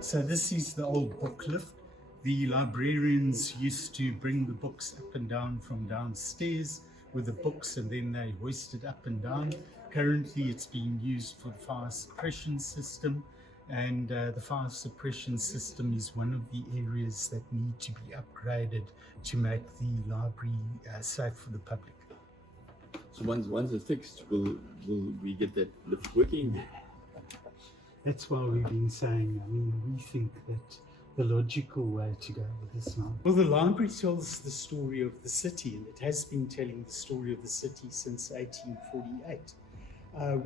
So this is the old book lift. The librarians used to bring the books up and down from downstairs with the books, and then they hoisted up and down. Currently it's being used for the fire suppression system, and the fire suppression system is one of the areas that need to be upgraded to make the library safe for the public. So once it's fixed, will we get that lift working? That's why we've been saying, we think that the logical way to go with this now. Well, the library tells the story of the city, and it has been telling the story of the city since 1848.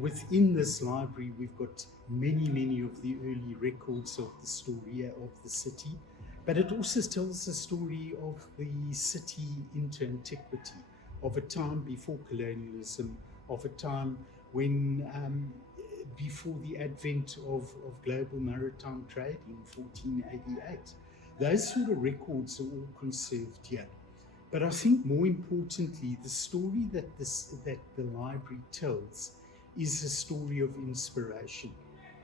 Within this library, we've got many of the early records of the story of the city, but it also tells the story of the city into antiquity, of a time before colonialism, of a time when before the advent of global maritime trade in 1488. Those sort of records are all conserved here. But I think more importantly, the story that the library tells is a story of inspiration.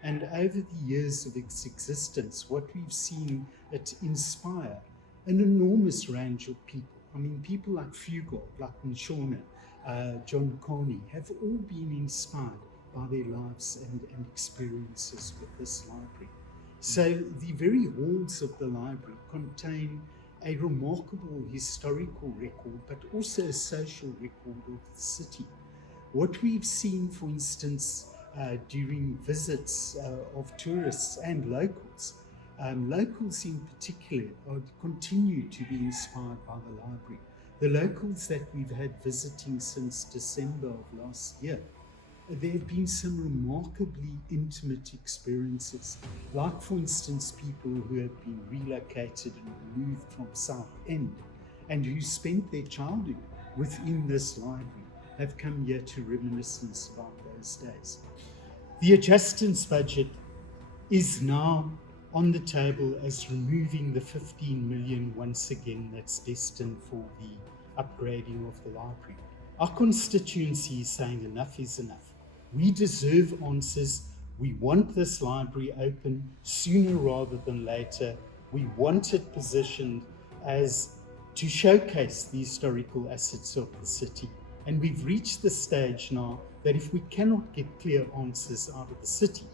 And over the years of its existence, what we've seen it inspire an enormous range of people. People like Fugol, like Nshona, John Carney have all been inspired by their lives and experiences with this library. So the very halls of the library contain a remarkable historical record, but also a social record of the city. What we've seen, for instance, during visits of tourists and locals, locals in particular continue to be inspired by the library. The locals that we've had visiting since December of last year, there have been some remarkably intimate experiences, like for instance people who have been relocated and removed from South End and who spent their childhood within this library have come here to reminiscence about those days. The adjustments budget is now on the table as removing the 15 million once again that's destined for the upgrading of the library. Our constituency is saying enough is enough. We deserve answers. We want this library open sooner rather than later. We want it positioned as to showcase the historical assets of the city. And we've reached the stage now that if we cannot get clear answers out of the city,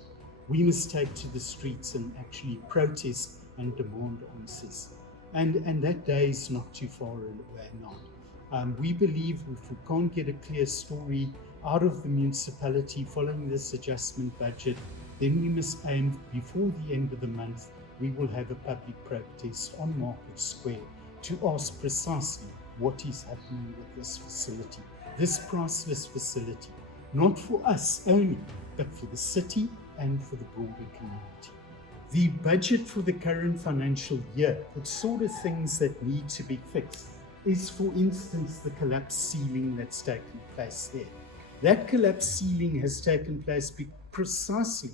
we must take to the streets and actually protest and demand answers. And that day is not too far away now. We believe if we can't get a clear story out of the municipality following this adjustment budget, then we must aim before the end of the month, we will have a public protest on Market Square to ask precisely what is happening with this facility, this priceless facility, not for us only, but for the city and for the broader community. The budget for the current financial year, the sort of things that need to be fixed, is for instance the collapsed ceiling that's taken place there. That collapsed ceiling has taken place precisely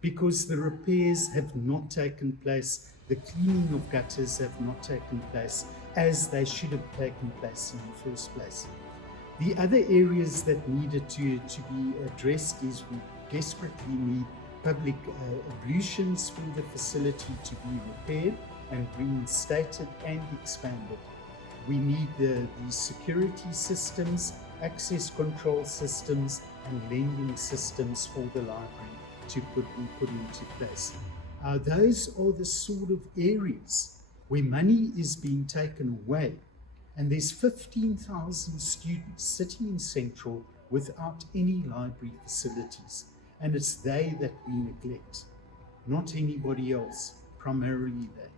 because the repairs have not taken place, the cleaning of gutters have not taken place as they should have taken place in the first place. The other areas that needed to be addressed is we desperately need public ablutions for the facility to be repaired and reinstated and expanded. We need the security systems, access control systems and lending systems for the library to be put into place. Those are the sort of areas where money is being taken away, and there's 15,000 students sitting in Central without any library facilities, and it's they that we neglect, not anybody else, primarily they.